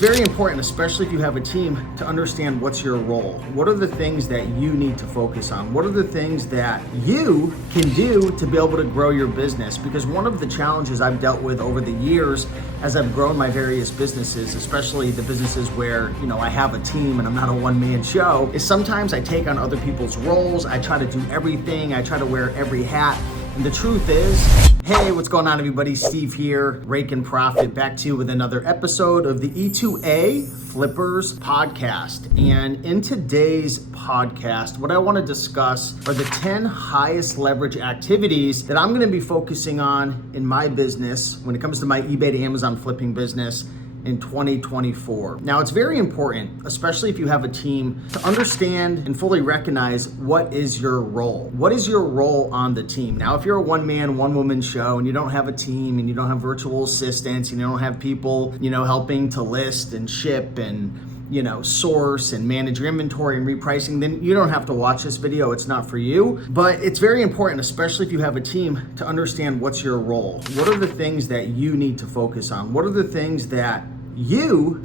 very important, especially if you have a team, to understand what's your role. What are the things that you need to focus on? What are the things that you can do to be able to grow your business? Because one of the challenges I've dealt with over the years as I've grown my various businesses, especially the businesses where, I have a team and I'm not a one-man show, is sometimes I take on other people's roles. I try to do everything. I try to wear every hat. And the truth is, hey, what's going on, everybody? Steve here, Rake and Profit, back to you with another episode of the E2A Flippers podcast. And in today's podcast, what I want to discuss are the 10 highest leverage activities that I'm going to be focusing on in my business when it comes to my eBay to Amazon flipping business in 2024. Now, it's very important, especially if you have a team, to understand and fully recognize what is your role. What is your role on the team? Now, if you're a one-man, one-woman show and you don't have a team and you don't have virtual assistants and you don't have people, helping to list and ship and source and manage your inventory and repricing, then you don't have to watch this video. It's not for you. But it's very important, especially if you have a team, to understand what's your role. What are the things that you need to focus on? What are the things that you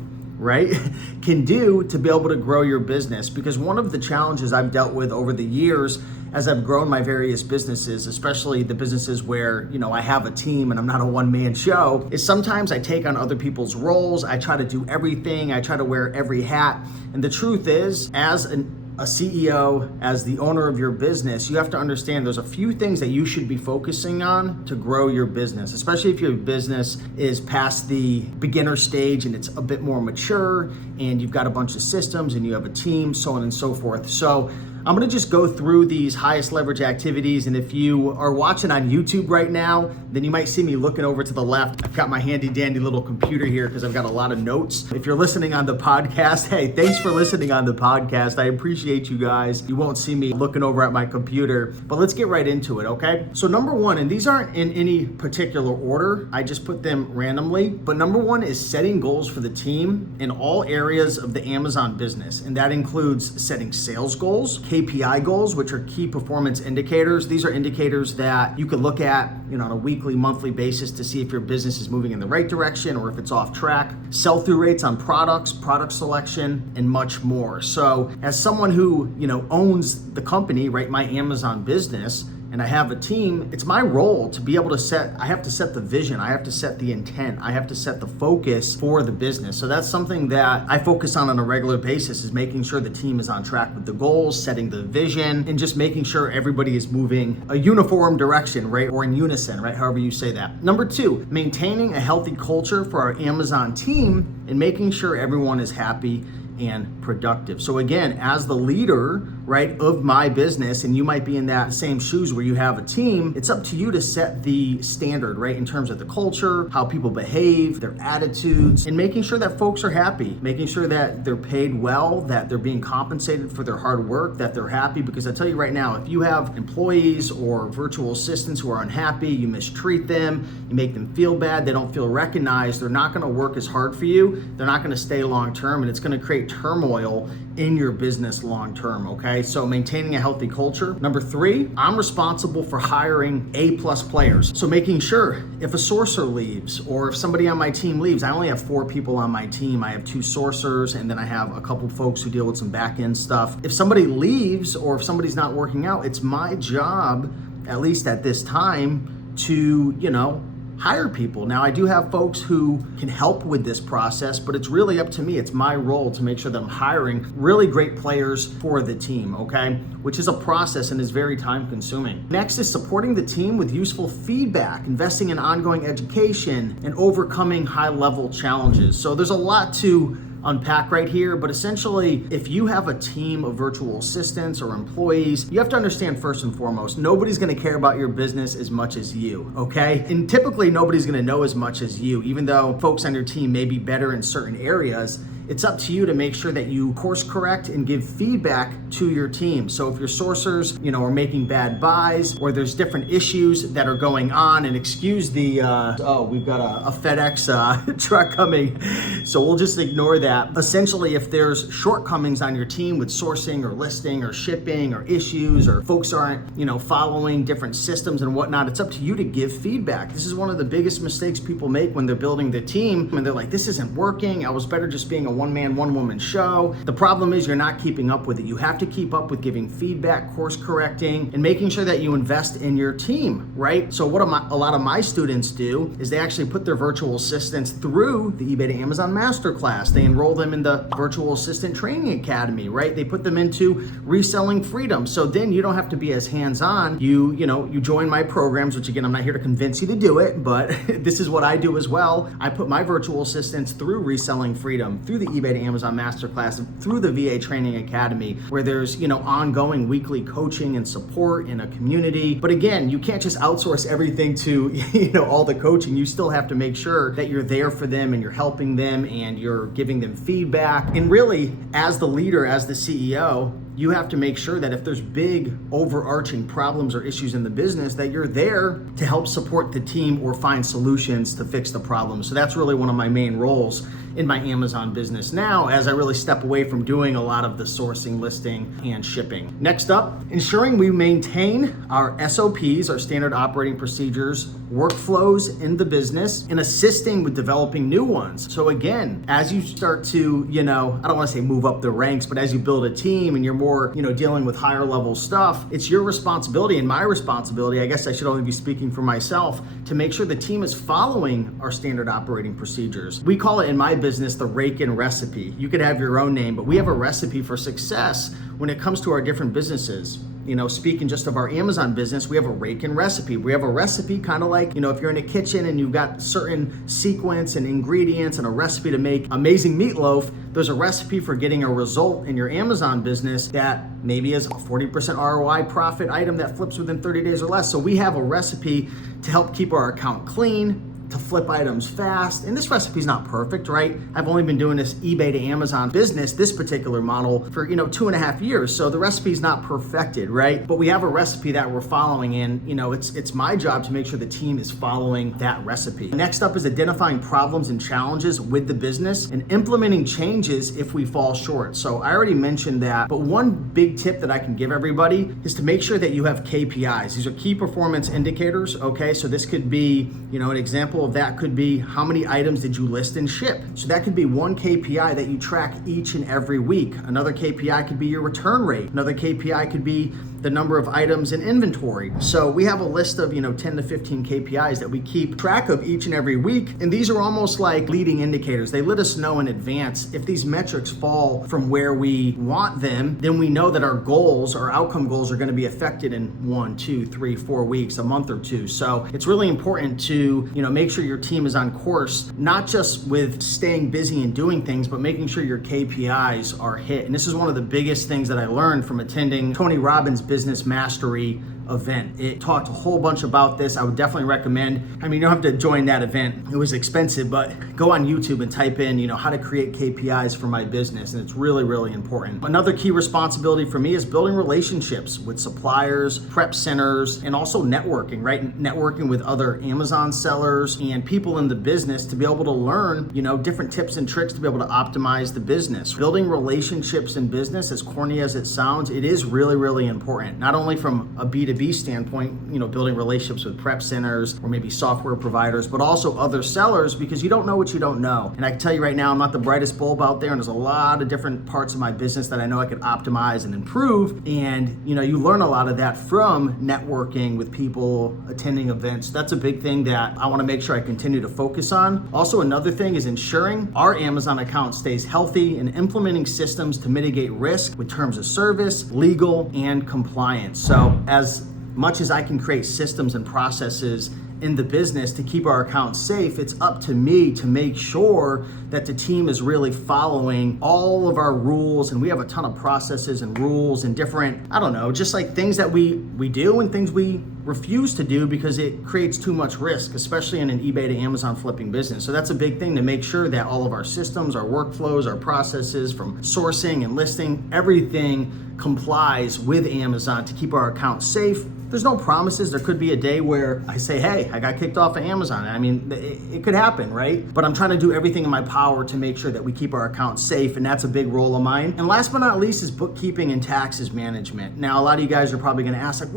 can do to be able to grow your business? Because one of the challenges I've dealt with over the years as I've grown my various businesses, especially the businesses where, I have a team and I'm not a one-man show, is sometimes I take on other people's roles. I try to do everything. I try to wear every hat. And the truth is, as a CEO, as the owner of your business, you have to understand there's a few things that you should be focusing on to grow your business, especially if your business is past the beginner stage and it's a bit more mature and you've got a bunch of systems and you have a team, so on and so forth. So I'm gonna just go through these highest leverage activities, and if you are watching on YouTube right now, then you might see me looking over to the left. I've got my handy dandy little computer here because I've got a lot of notes. If you're listening on the podcast, hey, thanks for listening on the podcast. I appreciate you guys. You won't see me looking over at my computer, but let's get right into it, okay? So number one, and these aren't in any particular order, I just put them randomly, but number one is setting goals for the team in all areas of the Amazon business, and that includes setting sales goals, KPI goals, which are key performance indicators. These are indicators that you can look at, on a weekly, monthly basis to see if your business is moving in the right direction or if it's off track. Sell-through rates on products, product selection, and much more. So as someone who, owns the company, my Amazon business, and I have a team, it's my role to be able to I have to set the vision, I have to set the intent, I have to set the focus for the business. So that's something that I focus on a regular basis, is making sure the team is on track with the goals, setting the vision, and just making sure everybody is moving a uniform direction, or in unison, however you say that. Number two, maintaining a healthy culture for our Amazon team and making sure everyone is happy and productive. So again, as the leader, of my business, and you might be in that same shoes where you have a team, it's up to you to set the standard, in terms of the culture, how people behave, their attitudes, and making sure that folks are happy, making sure that they're paid well, that they're being compensated for their hard work, that they're happy. Because I tell you right now, if you have employees or virtual assistants who are unhappy, you mistreat them, you make them feel bad, they don't feel recognized, they're not gonna work as hard for you, they're not gonna stay long term, and it's gonna create turmoil in your business long term, okay? So maintaining a healthy culture. Number three, I'm responsible for hiring A+ players. So making sure if a sourcer leaves or if somebody on my team leaves, I only have 4 people on my team. I have 2 sourcers, and then I have a couple folks who deal with some back end stuff. If somebody leaves or if somebody's not working out, it's my job, at least at this time, to, hire people. Now, I do have folks who can help with this process, but it's really up to me. It's my role to make sure that I'm hiring really great players for the team, okay? Which is a process and is very time consuming. Next is supporting the team with useful feedback, investing in ongoing education, and overcoming high level challenges. So there's a lot to unpack right here, but essentially, if you have a team of virtual assistants or employees, you have to understand first and foremost, nobody's gonna care about your business as much as you, okay? And typically, nobody's gonna know as much as you, even though folks on your team may be better in certain areas. It's up to you to make sure that you course correct and give feedback to your team. So if your sourcers, are making bad buys, or there's different issues that are going on, and excuse the, we've got a FedEx truck coming, so we'll just ignore that. that essentially if there's shortcomings on your team with sourcing or listing or shipping or issues or folks aren't, following different systems and whatnot, it's up to you to give feedback. This is one of the biggest mistakes people make when they're building the team, and they're like, this isn't working. I was better just being a one-man, one-woman show. The problem is you're not keeping up with it. You have to keep up with giving feedback, course correcting, and making sure that you invest in your team, right? So what a lot of my students do is they actually put their virtual assistants through the eBay to Amazon Masterclass. They enroll them in the Virtual Assistant Training Academy, right? They put them into Reselling Freedom. So then you don't have to be as hands-on. You join my programs, which again, I'm not here to convince you to do it, but this is what I do as well. I put my virtual assistants through Reselling Freedom, through the eBay to Amazon Masterclass, through the VA Training Academy, where there's, ongoing weekly coaching and support in a community. But again, you can't just outsource everything to, all the coaching. You still have to make sure that you're there for them and you're helping them and you're giving them feedback. And really, as the leader, as the CEO, you have to make sure that if there's big overarching problems or issues in the business, that you're there to help support the team or find solutions to fix the problem. So that's really one of my main roles in my Amazon business now, as I really step away from doing a lot of the sourcing, listing, and shipping. Next up, ensuring we maintain our SOPs, our standard operating procedures, workflows in the business, and assisting with developing new ones. So again, as you start to, I don't want to say move up the ranks, but as you build a team and you're more, dealing with higher level stuff, it's your responsibility and my responsibility, I guess I should only be speaking for myself, to make sure the team is following our standard operating procedures. We call it in my business the rake-in recipe. You could have your own name, but we have a recipe for success when it comes to our different businesses. Speaking just of our Amazon business, we have a rake-in recipe. We have a recipe kind of like, if you're in a kitchen and you've got certain sequence and ingredients and a recipe to make amazing meatloaf, there's a recipe for getting a result in your Amazon business that maybe is a 40% ROI profit item that flips within 30 days or less. So we have a recipe to help keep our account clean, to flip items fast. And this recipe is not perfect, right? I've only been doing this eBay to Amazon business, this particular model, for 2.5 years. So the recipe is not perfected, right? But we have a recipe that we're following, and it's my job to make sure the team is following that recipe. Next up is identifying problems and challenges with the business and implementing changes if we fall short. So I already mentioned that, but one big tip that I can give everybody is to make sure that you have KPIs. These are key performance indicators, okay? So this could be, an example of that could be how many items did you list and ship. So that could be one KPI that you track each and every week. Another KPI could be your return rate. Another KPI could be the number of items in inventory. So we have a list of 10 to 15 KPIs that we keep track of each and every week. And these are almost like leading indicators. They let us know in advance if these metrics fall from where we want them, then we know that our goals, our outcome goals, are going to be affected in 1, 2, 3, 4 weeks, a month or two. So it's really important to make sure your team is on course, not just with staying busy and doing things, but making sure your KPIs are hit. And this is one of the biggest things that I learned from attending Tony Robbins' Business Mastery event. It talked a whole bunch about this. I would definitely recommend, you don't have to join that event. It was expensive, but go on YouTube and type in, how to create KPIs for my business. And it's really, really important. Another key responsibility for me is building relationships with suppliers, prep centers, and also networking, right? Networking with other Amazon sellers and people in the business to be able to learn, different tips and tricks to be able to optimize the business. Building relationships in business, as corny as it sounds, it is really, really important. Not only from a B2B standpoint, building relationships with prep centers or maybe software providers, but also other sellers, because you don't know what you don't know. And I can tell you right now, I'm not the brightest bulb out there, and there's a lot of different parts of my business that I know I could optimize and improve. And you learn a lot of that from networking with people, attending events. That's a big thing that I want to make sure I continue to focus on. Also, another thing is ensuring our Amazon account stays healthy and implementing systems to mitigate risk with terms of service, legal, and compliance. So as much as I can create systems and processes in the business to keep our accounts safe, it's up to me to make sure that the team is really following all of our rules. And we have a ton of processes and rules and different, just like things that we do and things we refuse to do because it creates too much risk, especially in an eBay to Amazon flipping business. So that's a big thing, to make sure that all of our systems, our workflows, our processes, from sourcing and listing, everything complies with Amazon to keep our accounts safe There's no promises. There could be a day where I say, hey, I got kicked off of Amazon. I mean, it could happen, right? But I'm trying to do everything in my power to make sure that we keep our accounts safe, and that's a big role of mine. And last but not least is bookkeeping and taxes management. Now, a lot of you guys are probably gonna ask, like,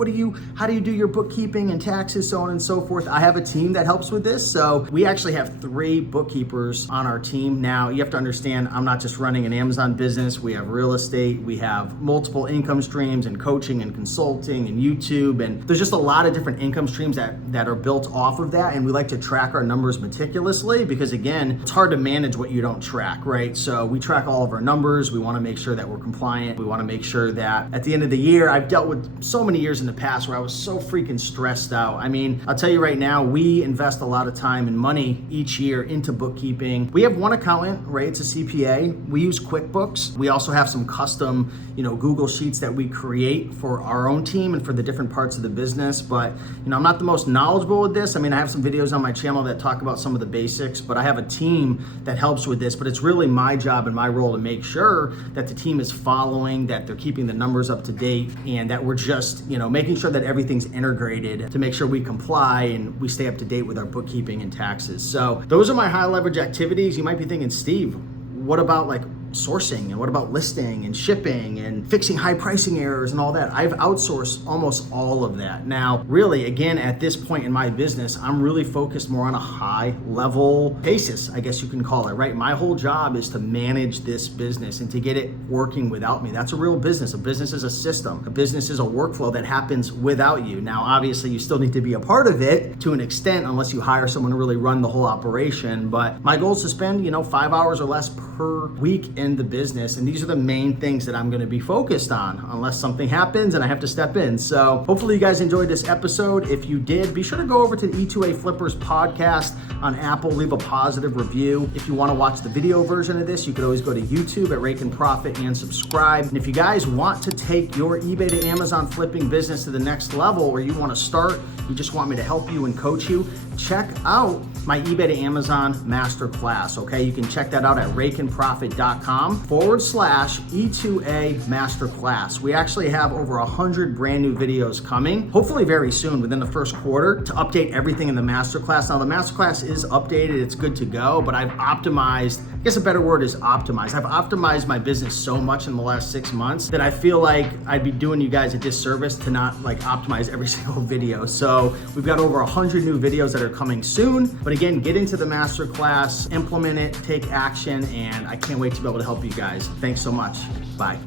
how do you do your bookkeeping and taxes, so on and so forth? I have a team that helps with this. So we actually have 3 bookkeepers on our team. Now, you have to understand, I'm not just running an Amazon business. We have real estate, we have multiple income streams and coaching and consulting and YouTube, and there's just a lot of different income streams that are built off of that. And we like to track our numbers meticulously because, again, it's hard to manage what you don't track, right? So we track all of our numbers. We want to make sure that we're compliant. We want to make sure that at the end of the year, I've dealt with so many years in the past where I was so freaking stressed out. I mean, I'll tell you right now, we invest a lot of time and money each year into bookkeeping. We have one accountant, right? It's a CPA. We use QuickBooks. We also have some custom, Google Sheets that we create for our own team and for the different parts of the business. But, I'm not the most knowledgeable with this. I mean, I have some videos on my channel that talk about some of the basics, but I have a team that helps with this. But it's really my job and my role to make sure that the team is following, that they're keeping the numbers up to date, and that we're just, making sure that everything's integrated to make sure we comply and we stay up to date with our bookkeeping and taxes. So those are my high leverage activities. You might be thinking, Steve, what about sourcing, and what about listing and shipping and fixing high pricing errors and all that? I've outsourced almost all of that. Now, really, again, at this point in my business, I'm really focused more on a high level basis, I guess you can call it, right? My whole job is to manage this business and to get it working without me. That's a real business. A business is a system. A business is a workflow that happens without you. Now, obviously, you still need to be a part of it to an extent, unless you hire someone to really run the whole operation. But my goal is to spend, 5 hours or less per week in the business, and these are the main things that I'm going to be focused on unless something happens and I have to step in. So hopefully you guys enjoyed this episode. If you did, be sure to go over to the E2A Flippers podcast on Apple, leave a positive review. If you want to watch the video version of this, you could always go to YouTube at Rake and Profit and subscribe. And if you guys want to take your eBay to Amazon flipping business to the next level, or you want to start, you just want me to help you and coach you, check out my eBay to Amazon masterclass. Okay, you can check that out at rakeandprofit.com/E2A masterclass. We actually have over 100 brand new videos coming, hopefully very soon within the first quarter, to update everything in the masterclass. Now the masterclass is updated, it's good to go, but I've optimized, I guess a better word is optimized. I've optimized my business so much in the last 6 months that I feel like I'd be doing you guys a disservice to not optimize every single video. So we've got over 100 new videos that are coming soon. But again, get into the masterclass, implement it, take action, and I can't wait to be able to help you guys. Thanks so much. Bye.